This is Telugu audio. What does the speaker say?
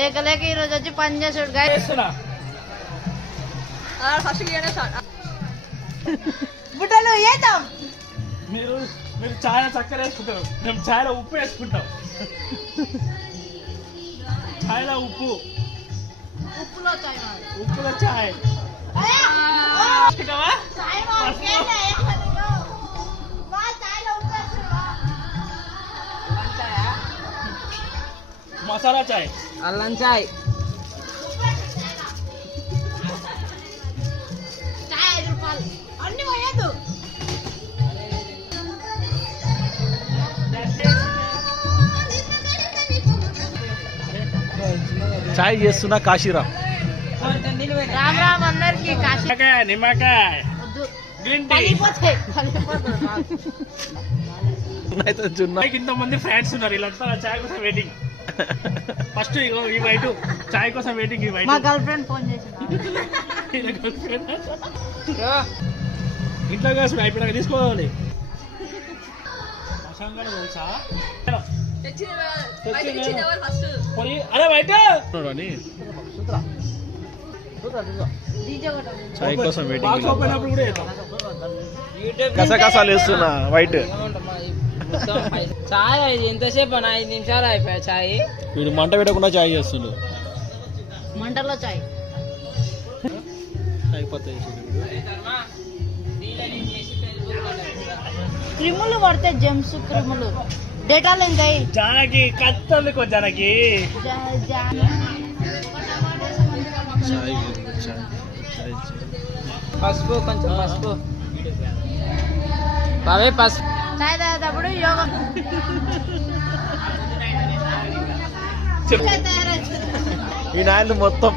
లేక లేక ఈ రోజు వచ్చి పని చేసాడు బుట్టలు ఏద్దాం. మీరు మీరు ఛాయ్ చక్కెర వేసుకుంటారు, మేము ఛాయ్లో ఉప్పు వేసుకుంటాం. ఛాయ్లో ఉప్పులో ఛాయ్ మసాలా చాయ్, అల్లం చాయ్, అన్ని పోయద్దు. చాయ్ చేస్తున్నా కాశీరామ్. రామ్ రామ్ అందరికి నిమ్మకాయ గ్రీన్ టీ. ఇంతమంది ఫ్యాన్స్ ఉన్నారు, వీళ్ళంతా చాయ్ కోసం వెయిటింగ్. ఫస్ట్ ఈ వైట్ చాయ్ కోసం వెయిటింగ్. ఈ వైట్ మా గర్ల్ ఫ్రెండ్ ఫోన్ చేసి ఇంట్లో కాసు అయిపోయినాక తీసుకోవాలి. అరే బయట చాయ్ కోసం వెయిటింగ్. కసకసాలు వేస్తున్నా వైట్ చాయ్. ఎంతసేపు 5 నిమిషాలు అయిపోయా చాయ్. వీడు మంట పెట్టకుండా చాయ్ చేస్తుండు. మంటలో చాయ్ అయిపోతాయి. క్రిములు పడితే జెమ్స్ క్రిములు డేటాలు ఎంత జానకి కత్తలు జానకి పసుపు, కొంచెం పసుపు బావే, పసుపు. చాయ్ తాగేటప్పుడు యోగా ఈ నాయలు మొత్తం